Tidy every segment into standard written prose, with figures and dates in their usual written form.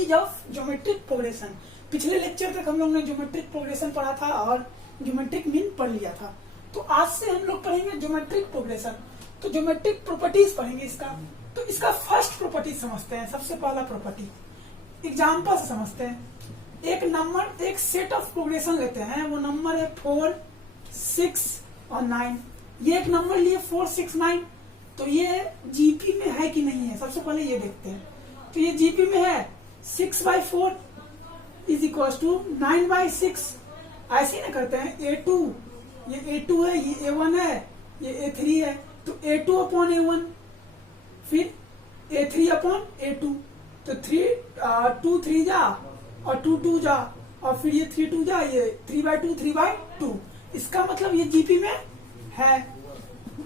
Properties of geometric progression. पिछले lecture तक हम लोग ने ज्योमेट्रिक प्रोग्रेशन पढ़ा था और ज्योमेट्रिक मीन पढ़ लिया था। तो आज से हम लोग पढ़ेंगे ज्योमेट्रिक प्रोग्रेशन। तो ज्योमेट्रिक प्रॉपर्टीज पढ़ेंगे इसका। तो इसका फर्स्ट प्रॉपर्टी समझते हैं। सबसे पहला प्रॉपर्टी एग्जाम्पल से समझते हैं। एक नंबर, एक सेट ऑफ प्रोग्रेशन लेते हैं, वो नंबर है 4, 6 और 9। ये एक नंबर लिए 4, 6, 9, तो ये जीपी में है कि नहीं है, सबसे पहले ये देखते हैं। तो ये जीपी में है। 6/4 इज इक्वल टू 9/6। ऐसे ही ना करते हैं। A2, ये A2 है, ये A1 है, ये A3 है, तो A2 अपॉन A1, फिर A3 अपॉन A2, तो 2 3 जा और 2 2 जा, और फिर ये 3 2 जा, ये 3/2 3/2। इसका मतलब ये जीपी में है।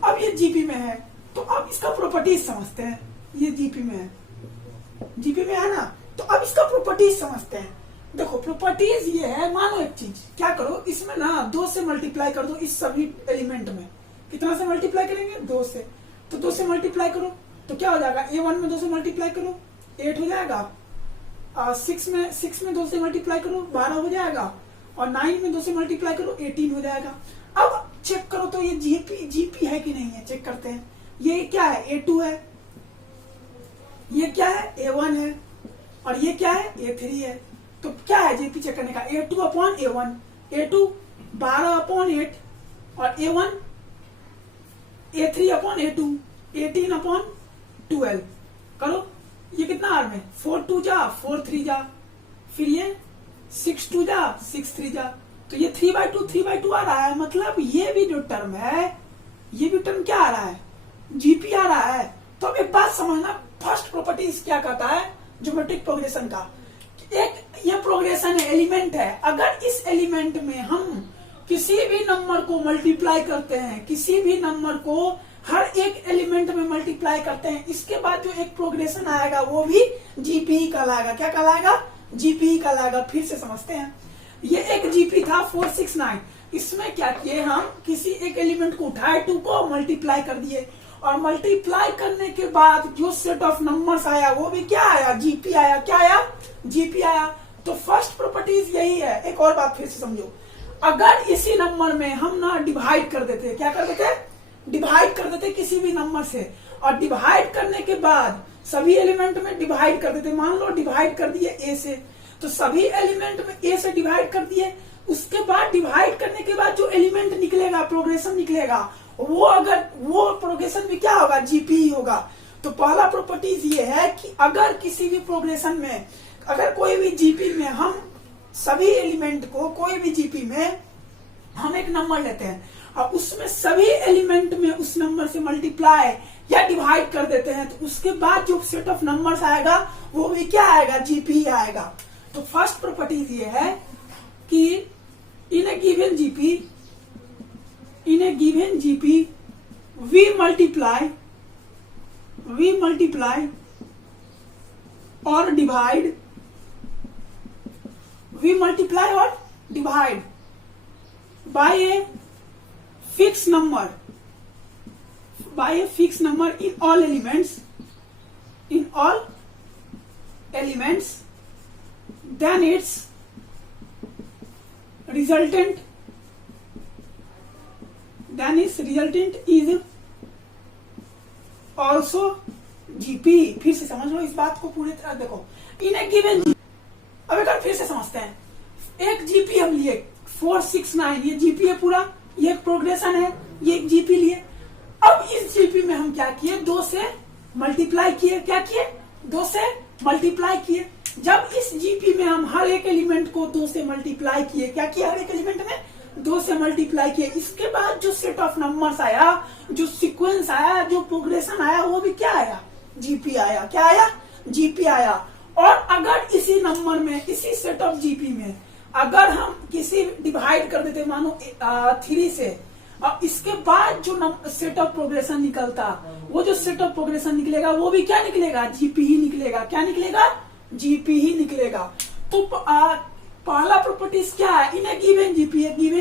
अब ये जीपी में है, तो अब इसका प्रॉपर्टीज समझते हैं। ये जीपी में है, जीपी में है ना, तो अब इसका प्रॉपर्टीज समझते हैं। देखो प्रॉपर्टीज ये है, मानो एक चीज, क्या करो इसमें ना 2 से मल्टीप्लाई कर दो। इस सभी एलिमेंट में कितना से मल्टीप्लाई करेंगे? 2 से। तो 2 से मल्टीप्लाई करो तो क्या हो जाएगा? A1 में 2 से मल्टीप्लाई करो 8 हो जाएगा। 6 में 2 से मल्टीप्लाई करो 12 हो जाएगा, और 9 में 2 से मल्टीप्लाई करो 18 हो जाएगा। अब चेक करो तो ये जीपी है कि नहीं है, चेक करते हैं। ये क्या है? A2 है, ये क्या है? A1 है, और ये क्या है? A3 है। तो क्या है जीपी चेक करने का? A2 upon A1, A2 12 upon 8, और A1 A3 upon A2 18 upon 12। करो, ये कितना आ रहा है? 4 2 जा, 4 3 जा, फिर ये 6 2 जा, 6 3 जा, तो ये 3/2 आ रहा है। मतलब ये भी जो टर्म है, ये भी टर्म क्या आ रहा है? जीपी आ रहा है। तो अब एक बात समझना, फर्स्ट प्रॉपर्टीज क्या कहता है ज्योमेट्रिक प्रोग्रेशन का? एक ये प्रोग्रेशन है, एलिमेंट है। अगर इस एलिमेंट में हम किसी भी नंबर को मल्टीप्लाई करते हैं, किसी भी नंबर को हर एक एलिमेंट में मल्टीप्लाई करते हैं, इसके बाद जो एक प्रोग्रेशन आएगा वो भी जीपी कहलाएगा। क्या कहलाएगा? जीपी कहलाएगा। फिर से समझते हैं। ये एक जीपी था 4 6 9। इसमें क्या किए हम? किसी एक एलिमेंट को उठाए, 2 को मल्टीप्लाई कर दिए, और मल्टीप्लाई करने के बाद जो सेट ऑफ नंबर्स आया वो भी क्या आया? जीपी आया। क्या आया? जीपी आया। तो फर्स्ट प्रॉपर्टीज यही है। एक और बात फिर से समझो, अगर इसी नंबर में हम ना डिवाइड कर देते, क्या कर देते? डिवाइड कर देते किसी भी नंबर से, और डिवाइड करने के बाद सभी एलिमेंट में डिवाइड कर देते। मान लो डिवाइड कर दिए ए से, तो सभी एलिमेंट में ए से डिवाइड कर दिए। उसके बाद डिवाइड करने के बाद जो एलिमेंट निकलेगा, प्रोग्रेशन निकलेगा, वो अगर वो प्रोग्रेशन भी क्या होगा? जीपी होगा। तो पहला प्रॉपर्टीज ये है कि अगर किसी भी प्रोग्रेशन में, अगर कोई भी जीपी में हम सभी एलिमेंट को, कोई भी जीपी में हम एक नंबर लेते हैं और उसमें सभी एलिमेंट में उस नंबर से मल्टीप्लाई या डिवाइड कर देते हैं, तो उसके बाद जो सेट ऑफ नंबर्स आएगा वो भी क्या आएगा? जीपी आएगा। तो फर्स्ट प्रॉपर्टीज ये है कि इन ए गिवन जीपी वी मल्टीप्लाई और divide, we multiply or divide by a fixed number in all elements, then its resultant is also GP। फिर से समझ लो इस बात को पूरी तरह। देखो, इन ए गिवन, अब एक बार फिर से समझते हैं। एक जीपी हम लिए 4 6 9, ये जीपी है पूरा, ये एक प्रोग्रेशन है, ये एक जीपी लिए। अब इस जीपी में हम क्या किए? 2 से मल्टीप्लाई किए। क्या किए? 2 से मल्टीप्लाई किए। जब इस जीपी में हम हर एक एलिमेंट को 2 से मल्टीप्लाई किए, क्या किया? हर एक एलिमेंट में 2 से मल्टीप्लाई किए। इसके बाद जो सेट ऑफ नंबर्स आया, जो सीक्वेंस आया, जो प्रोग्रेशन आया, वो भी क्या आया? जीपी आया। क्या आया? जीपी आया। और अगर इसी नंबर में, इसी सेट ऑफ जीपी में अगर हम किसी डिवाइड कर देते, मानो 3 से, और इसके बाद जो सेट ऑफ प्रोग्रेशन निकलता, वो जो सेट ऑफ प्रोग्रेशन निकलेगा वो भी क्या निकलेगा? जीपी ही निकलेगा। क्या निकलेगा? जीपी ही निकलेगा। तो पहला प्रॉपर्टीज क्या है? इन ए गिवन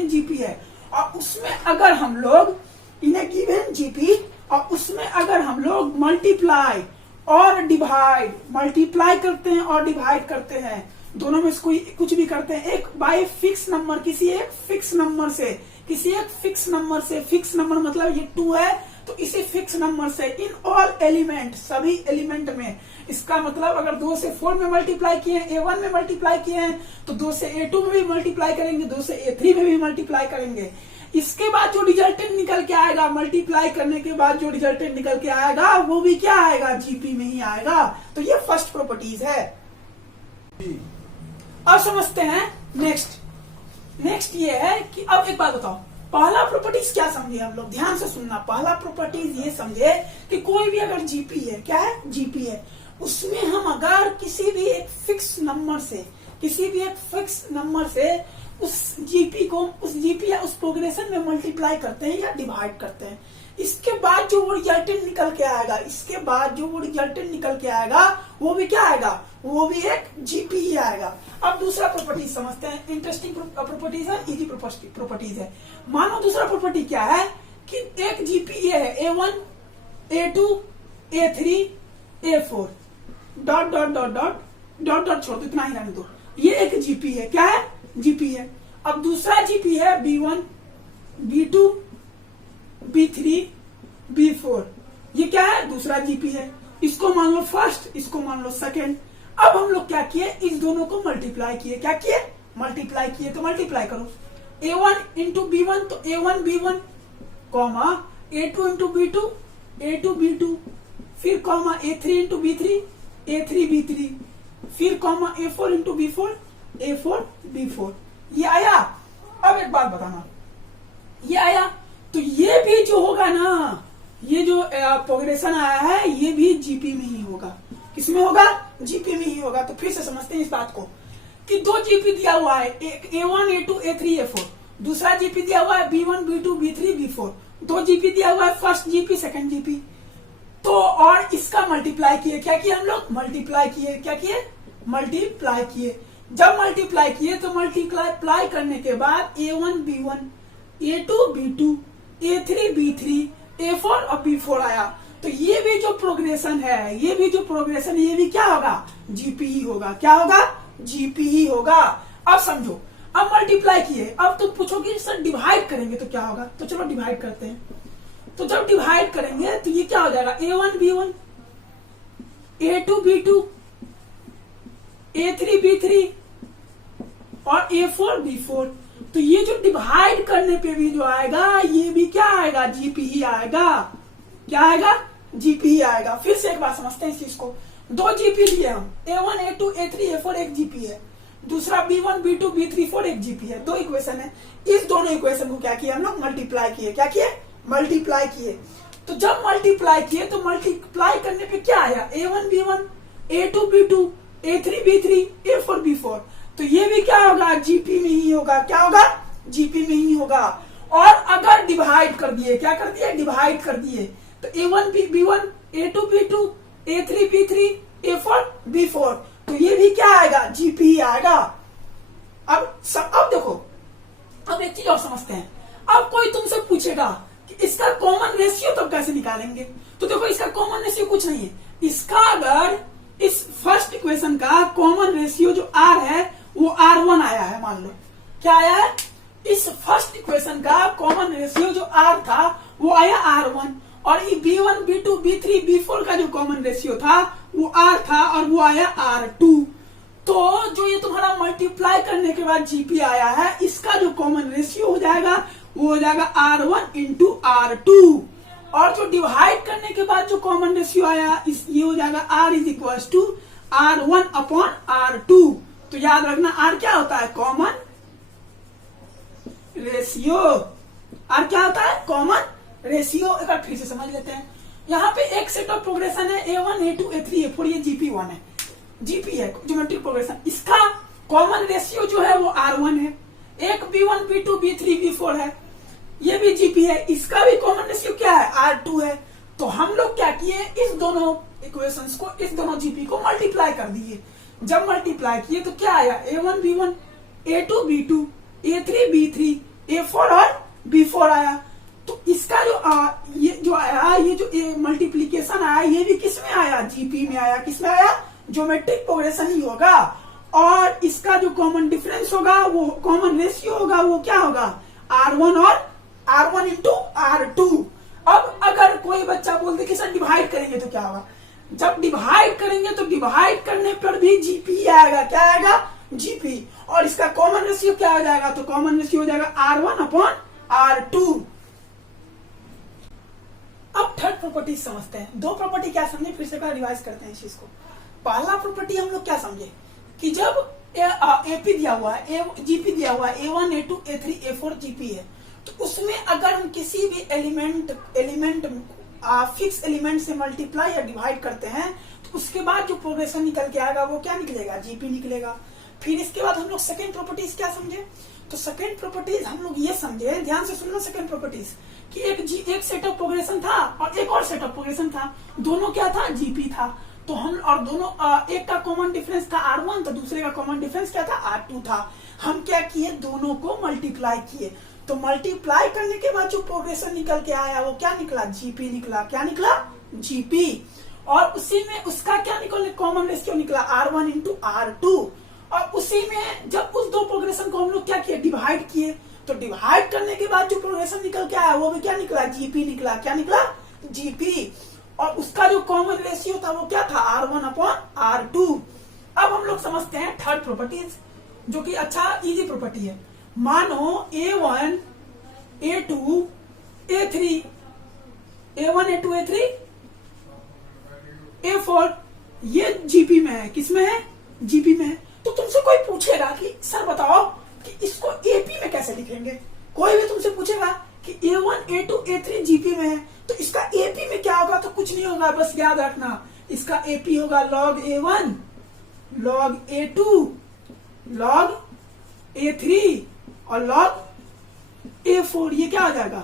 जीपी है, और उसमें अगर हम लोग इन ए गिवन जीपी और उसमें अगर हम लोग मल्टीप्लाई और डिवाइड, मल्टीप्लाई करते हैं और डिवाइड करते हैं, दोनों में से कोई कुछ भी करते हैं, एक बाय फिक्स नंबर, किसी एक फिक्स नंबर से, किसी एक फिक्स नंबर से, फिक्स नंबर मतलब ये 2 है तो इसी फिक्स नंबर से, इन ऑल एलिमेंट, सभी एलिमेंट में। इसका मतलब अगर 2 से 4 में मल्टीप्लाई किए हैं, A1 में मल्टीप्लाई किए हैं, तो 2 से A2 में भी मल्टीप्लाई करेंगे, 2 से A3 में भी मल्टीप्लाई करेंगे। इसके बाद जो रिजल्टेंट निकल के आएगा, मल्टीप्लाई करने के बाद जो रिजल्टेंट निकल के आएगा वो भी क्या आएगा, जीपी में ही आएगा। तो ये फर्स्ट प्रॉपर्टीज है। अब समझते हैं नेक्स्ट ये है कि अब एक बात बताओ, पहला प्रॉपर्टीज क्या समझे हम लोग, ध्यान से सुनना। पहला प्रॉपर्टीज ये समझे कि कोई भी अगर जीपी है, क्या है, जीपी है, उसमें हम अगर किसी भी एक फिक्स नंबर से, किसी भी एक फिक्स नंबर से उस जीपी को, उस जीपी या उस प्रोग्रेशन में मल्टीप्लाई करते हैं या डिवाइड करते हैं, इसके बाद जो वो रिजल्टेंट निकल के आएगा, इसके बाद जो वो रिजल्टेंट निकल के आएगा वो भी क्या आएगा, वो भी एक जीपी ही आएगा। अब दूसरा प्रॉपर्टी समझते हैं, इंटरेस्टिंग प्रॉपर्टीज है, इजी प्रॉपर्टीज है। मानो दूसरा प्रॉपर्टी क्या है कि एक जीपी ये है, A1, A2, A3, A4, dot dot dot dot dot dot छोड़ दो, इतना ही रहने दो, ये एक जीपी है, क्या है, जीपी है। अब दूसरा जीपी है B1, B2, B3, B4, ये क्या है, दूसरा जीपी है। इसको मान लो फर्स्ट, इसको मान लो सेकेंड। अब हम लोग क्या किए, इस दोनों को मल्टीप्लाई किए, क्या किए, मल्टीप्लाई किए। तो मल्टीप्लाई करो, A1 इंटू B1 तो A1 B1, comma A2 into B2 A2 B2, फिर comma A3 into B3 A3 B3, फिर comma A4 into B4 A4 B4। ये आया। अब एक बात बताना, ये आया तो ये भी जो होगा ना, ये जो प्रोग्रेशन आया है ये भी जीपी में ही होगा। किसमें होगा, जीपी में ही होगा। तो फिर से समझते हैं इस बात को कि 2 जीपी दिया हुआ है, एक A1 A2 A3 A4, दूसरा जीपी दिया हुआ है B1 B2 B3 B4, 2 GP दिया हुआ है, फर्स्ट जीपी सेकंड जीपी। तो और इसका मल्टीप्लाई किए, क्या किए हम लोग, मल्टीप्लाई किए, क्या किए, मल्टीप्लाई किए। जब मल्टीप्लाई किए तो मल्टीप्लाई करने के बाद A1 B1 A2 B2 A3 B3 A4 और B4 आया। तो ये भी जो प्रोग्रेशन है, ये भी जो प्रोग्रेशन है, ये भी क्या होगा, जीपी ही होगा। क्या होगा, जीपी ही होगा। अब समझो, अब मल्टीप्लाई किए, अब तुम पूछोगे सर डिवाइड करेंगे तो क्या होगा, तो चलो डिवाइड करते हैं। तो जब डिवाइड करेंगे तो ये क्या हो जाएगा, A1 B1 A2 B2 A3 B3 और A4 B4। तो ये जो डिवाइड करने पे भी जो आएगा ये भी क्या आएगा, जीपी ही आएगा। क्या आएगा, जीपी ही आएगा। फिर से एक बार समझते हैं इस चीज को। 2 जीपी लिए हम, A1 A2 A3 A4 एक जीपी है, दूसरा B1 B2 B3 4 एक जीपी है। 2 इक्वेशन है। इस दोनों इक्वेशन को क्या किया हम लोग, मल्टीप्लाई किए। क्या किए, मल्टीप्लाई किए। तो जब मल्टीप्लाई किए तो मल्टीप्लाई करने पे क्या आया, A1 B1 A2 B2 A3 B3 A4 B4। तो ये भी क्या होगा, जीपी में ही होगा। क्या होगा, जीपी में ही होगा। और अगर डिवाइड कर दिए, क्या कर दिए, डिवाइड कर दिए, तो A1 B1 A2 B2 A3 B3 A4 B4, तो ये भी क्या आएगा, जीपी ही आएगा। अब देखो, अब एक चीज और समझते हैं। अब कोई तुमसे पूछेगा कि इसका कॉमन रेशियो तब कैसे निकालेंगे, तो देखो इसका कॉमन रेशियो कुछ नहीं है। इसका अगर इस फर्स्ट इक्वेशन का कॉमन रेशियो जो R है वो R1 आया है, मान लो क्या आया है, इस फर्स्ट इक्वेशन का कॉमन रेशियो जो R था वो आया R1, और ये B1 B2 B3 B4 का जो कॉमन रेशियो था वो R था और वो आया R2। तो जो ये तुम्हारा मल्टीप्लाई करने के बाद जीपी आया है, इसका जो कॉमन रेशियो हो जाएगा वो हो जाएगा R1 इंटू R2, और जो डिवाइड करने के बाद जो कॉमन रेशियो आया ये हो जाएगा R is equal to R1 upon R2। तो याद रखना R क्या होता है, कॉमन रेशियो। R क्या होता है, कॉमन रेशियो। एक बार फिर से समझ लेते हैं। यहाँ पे एक सेट ऑफ प्रोग्रेशन है A1 A2 A3 A4, ये GP1 है, जीपी है, ज्योमेट्रिक प्रोग्रेशन। इसका कॉमन रेशियो जो है वो R1 है। एक B1 B2 B3 B4 है, ये भी जीपी है, इसका भी कॉमन रेशियो क्या है, R2 है। तो हम लोग क्या किए, इस दोनों इक्वेशंस को, इस दोनों जीपी को मल्टीप्लाई कर दिए। जब मल्टीप्लाई किए तो क्या आया, A1 B1 A2 B2 A3 B3 A4 और B4 आया। तो इसका जो जो आया, ये जो मल्टीप्लीकेशन आया, ये भी किस में आया, जीपी में आया। किस में आया, ज्योमेट्रिक प्रोग्रेशन ही होगा। और इसका जो कॉमन डिफरेंस होगा, वो कॉमन रेशियो होगा, वो क्या होगा, R1 और R1 इंटू R2। अब अगर कोई बच्चा बोलते कि सर डिवाइड करेंगे तो क्या होगा, जब डिवाइड करेंगे तो डिवाइड करने पर भी जीपी आएगा। क्या आएगा, जीपी। और इसका कॉमन रेशियो क्या हो जाएगा, तो कॉमन रेशियो हो जाएगा R1 अपॉन R2। अब थर्ड प्रॉपर्टी समझते हैं। दो प्रॉपर्टी क्या समझे, फिर से रिवाइज करते हैं इस चीज को। पहला प्रॉपर्टी हम लोग क्या समझे कि जब एपी दिया हुआ है, जीपी दिया हुआ है, A1 A2 A3 A4 GP है, तो उसमें अगर हम किसी भी एलिमेंट फिक्स एलिमेंट से मल्टीप्लाई या डिवाइड करते हैं तो उसके बाद जो प्रोग्रेशन निकल के आएगा वो क्या निकलेगा, जीपी निकलेगा। फिर इसके बाद हम लोग सेकेंड प्रॉपर्टीज क्या समझे, तो सेकेंड प्रॉपर्टीज हम लोग ये समझे, ध्यान से सुनना सेकेंड प्रॉपर्टीज, कि एक सेट ऑफ प्रोग्रेशन था और एक और सेट ऑफ प्रोग्रेशन था, दोनों क्या था, जीपी था। तो हम और दोनों एक का कॉमन डिफरेंस था R1, तो दूसरे का कॉमन डिफरेंस क्या था, R2 था। हम क्या किए, दोनों को मल्टीप्लाई किए, तो मल्टीप्लाई करने के बाद जो प्रोग्रेशन निकल के आया वो क्या निकला, जीपी निकला। क्या निकला, जीपी। और उसी में उसका क्या निकला, कॉमन रेशियो निकला R1 इंटू R2। और उसी में जब उस दो प्रोग्रेशन को हम लोग क्या किए, डिवाइड किए, तो डिवाइड करने के बाद जो प्रोग्रेशन निकल के आया वो भी क्या निकला, जीपी निकला। क्या निकला, जीपी। और उसका जो कॉमन रेशियो था वो क्या था, R1 अपॉन R2। अब हम लोग समझते हैं थर्ड प्रॉपर्टीज, जो कि अच्छा इजी प्रॉपर्टी है। मानो A1 A2 A3 A1 A2 A3 A4 ये जीपी में है। किसमें है, जीपी में है। तो तुमसे कोई पूछेगा कि सर बताओ कि इसको एपी में कैसे लिखेंगे, कोई भी तुमसे पूछेगा कि A1 A2 A3 जीपी में है तो इसका एपी में क्या होगा, तो कुछ नहीं होगा, बस याद रखना इसका एपी होगा log A1 log A2 log A3 और log A4। ये क्या हो जाएगा,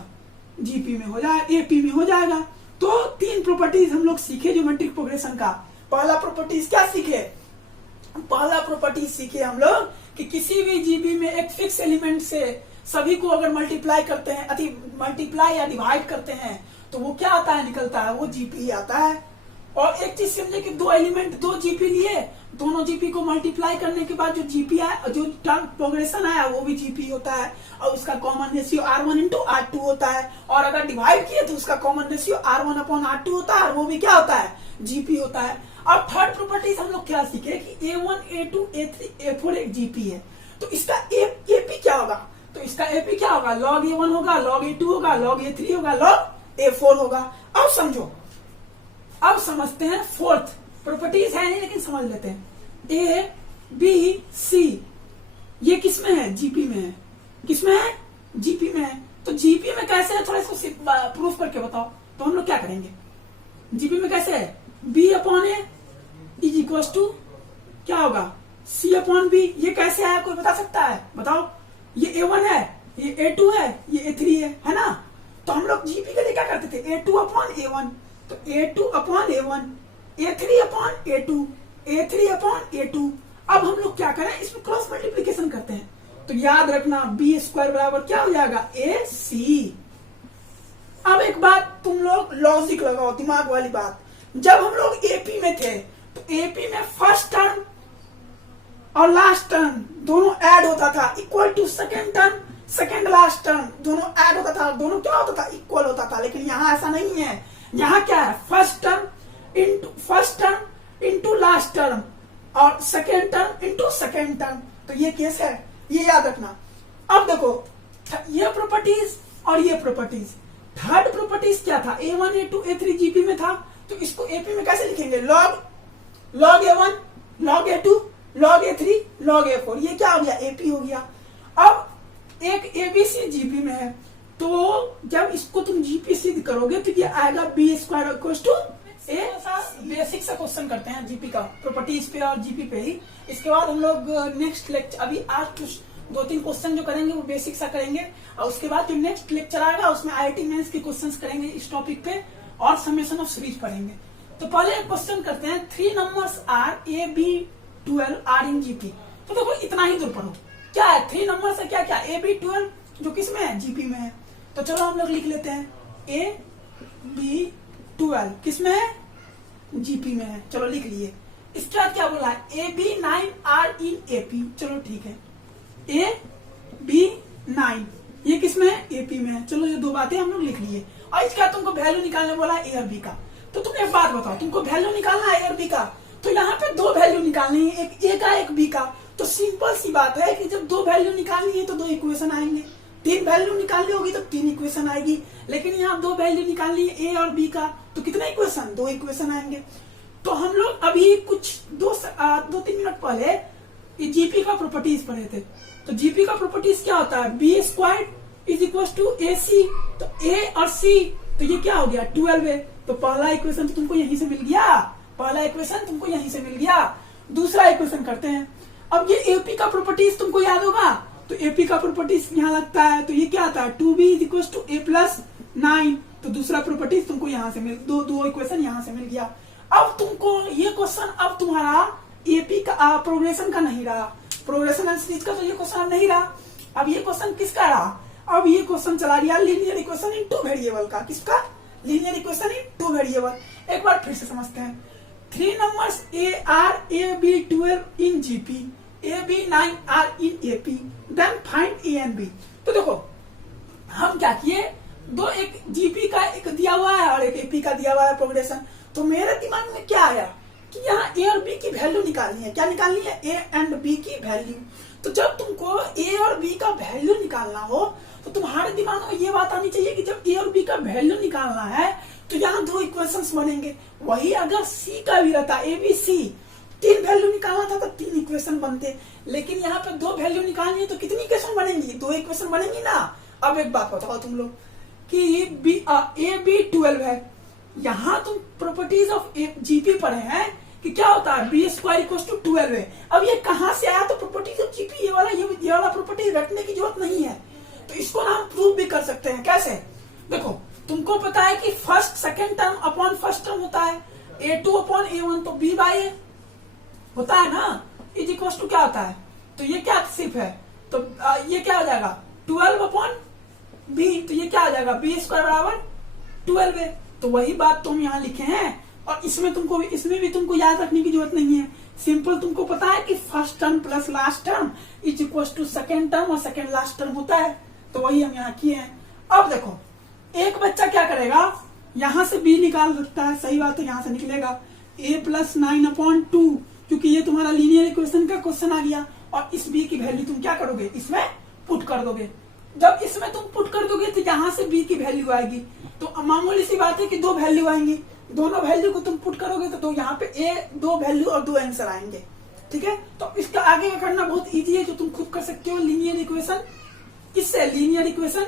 जीपी में हो जाएगा, एपी में हो जाएगा। तो तीन प्रॉपर्टीज हम लोग सीखे ज्योमेट्रिक प्रोग्रेशन का। पहला प्रॉपर्टीज क्या सीखे, पहला प्रॉपर्टी सीखे हम लोग कि किसी भी जीपी में एक फिक्स एलिमेंट से सभी को अगर मल्टीप्लाई करते हैं, मल्टीप्लाई या डिवाइड करते हैं तो वो क्या आता है, निकलता है, वो जीपी आता है। और एक चीज समझे कि दो एलिमेंट, दो जीपी लिए, दोनों जीपी को मल्टीप्लाई करने के बाद जो जीपी आया, जो टर्म प्रोग्रेशन आया वो भी जीपी होता है और उसका common ratio R1 into R2 होता है। और अगर डिवाइड किए तो उसका common ratio R1 upon R2 होता है और वो भी क्या होता है, जीपी होता है। अब थर्ड प्रॉपर्टीज हम लोग क्या सीखे कि A1 A2 A3 A4 एक जीपी है, तो इसका एपी क्या होगा, तो इसका एपी क्या होगा, log A1 होगा, log A2 होगा, log A3 होगा, log A4 होगा। अब समझो, अब समझते हैं फोर्थ प्रॉपर्टीज है नहीं लेकिन समझ लेते हैं। A B C ये किसमें है, जीपी में है। किसमें है, जीपी में है। तो जीपी में कैसे है, थोड़ा इसको प्रूफ करके बताओ। तो हम लोग क्या करेंगे, जीपी में कैसे है, B upon A is equal to क्या होगा, C अपॉन बी। ये कैसे आया, कोई बता सकता है, बताओ। ये A1 है, ये A2 है, ये A3 है ना। तो हम लोग जीपी के लिए क्या करते थे, A2 अपॉन A1, तो A2 upon A1, A3 upon A2, A3 upon A2। अब हम लोग क्या करें, इसमें क्रॉस मल्टीप्लीकेशन करते हैं। तो याद रखना B स्क्वायर बराबर क्या हो जाएगा, AC। अब एक बात तुम लोग लॉजिक लगाओ, दिमाग वाली बात। जब हम लोग एपी में थे तो एपी में फर्स्ट टर्म और लास्ट टर्म दोनों ऐड होता था, equal to second term, second last term दोनों ऐड होता था, दोनों क्या होता था, इक्वल होता था। लेकिन यहाँ ऐसा नहीं है, यहाँ क्या है, first term into last term और second term into second term. तो ये केस है, ये याद रखना। अब देखो ये प्रॉपर्टीज और ये प्रॉपर्टीज, थर्ड प्रॉपर्टीज क्या था, A1 A2 A3 जीपी में था, तो इसको एपी में कैसे लिखेंगे, log A1 log A2 log A3 log A4। ये क्या हो गया, एपी हो गया। अब एक एबीसी जीपी में है, तो जब इसको तुम जीपी सिद्ध करोगे तो ये आएगा B square equal to A. Basic सा क्वेश्चन करते हैं जीपी का, प्रॉपर्टीज पे और जीपी पे ही। इसके बाद हम लोग नेक्स्ट लेक्चर, अभी आज 2-3 क्वेश्चन जो करेंगे वो बेसिक सा करेंगे, और उसके बाद जो नेक्स्ट लेक्चर आएगा उसमें IIT मेंस के क्वेश्चंस करेंगे इस टॉपिक पे और समेशन ऑफ सीरीज पढ़ेंगे। तो पहले एक क्वेश्चन करते हैं, 3 numbers are A B 12 are in GP. तो देखो इतना ही दूर पढ़ो, क्या है 3 नंबर्स है, क्या A B 12 जो किस में है, जीपी में है। तो चलो हम लोग लिख लेते हैं A B12 किसमें है? जीपी में है। चलो लिख लिए। इसके बाद क्या बोला है? AB9 are in AP. चलो ठीक है, AB9 ये किसमें है? एपी में है। चलो ये दो बातें हम लोग लिख लिए। और इसके बाद तुमको वैल्यू निकालने बोला है ए और बी का। तो तुम एक बात बताओ, तुमको वैल्यू निकालना है ए और बी का, तो यहाँ पे दो वैल्यू निकालनी है, एक ए का एक बी का। तो सिंपल सी बात है कि जब दो वैल्यू निकालनी है तो दो इक्वेशन आएंगे, तीन वैल्यू निकालनी होगी तो तीन इक्वेशन आएगी। लेकिन यहाँ दो वैल्यू निकालनी है ए और बी का, तो कितने इक्वेशन? दो इक्वेशन आएंगे। तो हम लोग अभी कुछ दो तीन मिनट पहले ये जीपी का प्रॉपर्टीज पढ़े थे। तो जीपी का प्रॉपर्टीज क्या होता है? B squared is equal to A C. तो ए और सी, तो ये क्या हो गया? 12 है। तो पहला इक्वेशन तो तुमको यहीं से मिल गया, पहला इक्वेशन तुमको यहीं से मिल गया। दूसरा इक्वेशन करते हैं। अब ये एपी का प्रॉपर्टीज तुमको याद होगा, तो एपी का प्रॉपर्टीज यहाँ लगता है। तो ये क्या आता है? 2b is equal to A plus 9। तो दूसरा प्रॉपर्टीज तुमको यहाँ से दो इक्वेशन यहाँ से मिल गया। अब तुमको ये क्वेश्चन अब तुम्हारा एपी का प्रोग्रेशन का नहीं रहा, प्रोग्रेशन सीरीज का तो ये क्वेश्चन नहीं रहा। अब ये क्वेश्चन किसका रहा? अब ये क्वेश्चन चला गया linear equation in two variable का। किसका? Linear equation in two variable. एक बार फिर से समझते हैं। 3 numbers A are A B 12 in GP, A B 9 are in AP, then find A and B. तो देखो हम क्या किए, दो एक जीपी का एक दिया हुआ है और एक एपी का दिया हुआ है प्रोग्रेशन। तो मेरे दिमाग में क्या आया कि यहाँ ए और बी की वैल्यू निकालनी है। क्या निकालनी है? ए एंड बी की वैल्यू। तो जब तुमको ए और बी का वैल्यू निकालना हो तो तुम्हारे दिमाग में ये बात आनी चाहिए कि जब ए और बी का वैल्यू निकालना है तो यहाँ दो इक्वेशंस बनेंगे। वही अगर सी का भी रहता, ए बी सी, तीन वैल्यू निकालना था तो तीन इक्वेशन बनते। लेकिन यहाँ पे दो वैल्यू निकालनी है तो कितनी इक्वेशन बनेंगी? दो इक्वेशन बनेंगी ना। अब एक बात बताओ तुम लोग कि ए बी 12 है, यहाँ तुम प्रॉपर्टीज ऑफ जीपी पढ़े हैं कि क्या होता है? बी स्क्वायर इक्वल टू 12 है। अब ये कहाँ से आया? तो प्रॉपर्टीज ऑफ जीपी ये वाला प्रॉपर्टी रखने की जरूरत नहीं है। तो इसको ना हम प्रूव भी कर सकते हैं। कैसे? देखो तुमको पता है कि first second term upon first term होता है, A2 अपॉन A1, तो B बाई A होता है ना, इज इक्वल टू क्या होता है? तो ये क्या सिर्फ है? तो ये क्या हो जाएगा? 12 अपॉन B। तो ये क्या हो जाएगा? B स्क्वायर बराबर 12 है। तो वही बात तुम यहाँ लिखे हैं। और इसमें भी तुमको याद रखने की जरूरत नहीं है। सिंपल तुमको पता है कि first term plus last term is equal to second term और सेकेंड लास्ट टर्म होता है। तो वही हम यहाँ किए हैं। अब देखो एक बच्चा क्या करेगा, यहां से b निकाल सकता है, सही बात है, यहां से निकलेगा a प्लस 9 अपॉन 2, क्योंकि ये तुम्हारा लीनियर इक्वेशन का क्वेश्चन आ गया। और इस b की वैल्यू तुम क्या करोगे? इसमें पुट कर दोगे। जब इसमें तुम पुट कर दोगे तो यहां से b की वैल्यू आएगी। तो मामूली सी बात है कि दो वैल्यू आएंगी, दोनों वैल्यू को तुम पुट करोगे तो यहाँ पे दो वैल्यू और दो आंसर आएंगे। ठीक है, तो इसका आगे करना बहुत इजी है, जो तुम खुद कर सकते हो। लीनियर इक्वेशन, इससे linear equation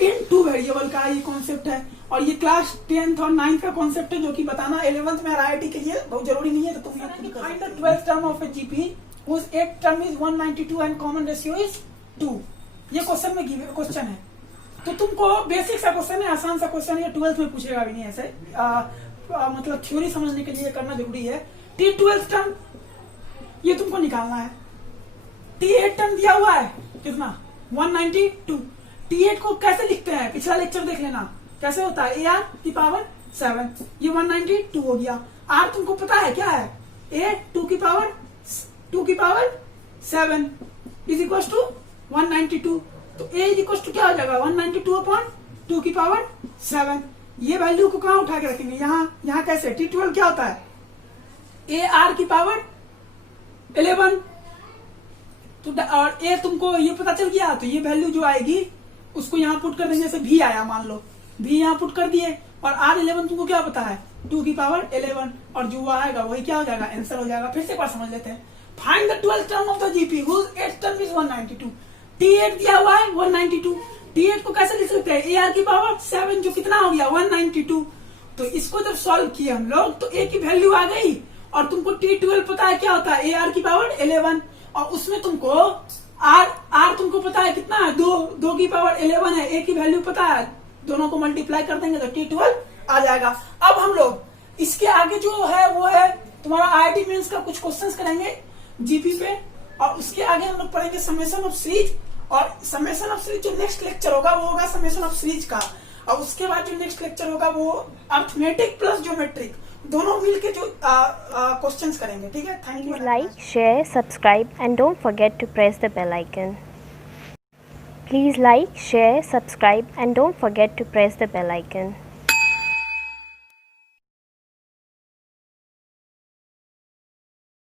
in two variable का ये कॉन्सेप्ट है। और ये क्लास 10th और 9th का कॉन्सेप्ट है, जो कि बताना 11th में आईआईटी के लिए बहुत जरूरी नहीं है। तो तुम find the 12th term of A GP whose 8th term is 192 and common ratio is 2। ये क्वेश्चन में क्वेश्चन है। तो तुमको बेसिक सा क्वेश्चन है, आसान सा क्वेश्चन है, 12th में पूछेगा भी नहीं ऐसे। मतलब थ्योरी समझने के लिए करना जरूरी है। T12th टर्म ये तुमको निकालना है। T8 टर्म दिया हुआ है कितना? 192। T8 को कैसे लिखते हैं? पिछला लेक्चर देख लेना कैसे होता है। AR की पावर 7, ये 192 हो गया। R तुमको पता है क्या है? A 2 की पावर 7 इज इक्वल टू 192। तो A इज इक्वल टू क्या हो जाएगा? 192 अपॉन 2 की पावर 7। ये वैल्यू को कहाँ उठा के रखेंगे? यहाँ कैसे? T12 क्या होता है? AR की पावर 11। तो और ए तुमको ये पता चल गया, तो ये वैल्यू जो आएगी उसको यहाँ पुट कर देंगे। जैसे v आया, मान लो v यहाँ पुट कर दिए, और R11 तुमको क्या पता है? 2 की पावर 11, और जो आएगा वही क्या हो जाएगा? आंसर हो जाएगा। फिर से एक बार समझ लेते हैं। Find the 12th term of the GP whose 8th term is 192। T8 दिया हुआ है 192। T8 को कैसे लिख सकते हैं? AR की पावर 7, जो कितना हो गया? 192। तो इसको जब सॉल्व किए हम लोग तो A की वैल्यू आ गई, और तुमको T12 पता है क्या होता है? AR की पावर 11, और उसमें तुमको R तुमको पता है कितना है? 2 की पावर 11 है। A की वैल्यू पता है, दोनों को मल्टीप्लाई कर देंगे तो T12 आ जाएगा। अब हम लोग इसके आगे जो है वो है तुम्हारा IIT मेंस का कुछ क्वेश्चंस करेंगे जीपी पे, और उसके आगे हम लोग पढ़ेंगे समेशन ऑफ सीरीज और समेशन ऑफ सीरीज जो नेक्स्ट लेक्चर होगा वो होगा समेशन ऑफ सीरीज का, और उसके बाद जो नेक्स्ट लेक्चर होगा वो अर्थमेटिक प्लस ज्योमेट्रिक दोनों मिलके जो क्वेश्चंस करेंगे। ठीक है, thank you. Like, share, subscribe, and don't forget to press the bell icon. Please like, share, subscribe, and don't forget to press the bell icon.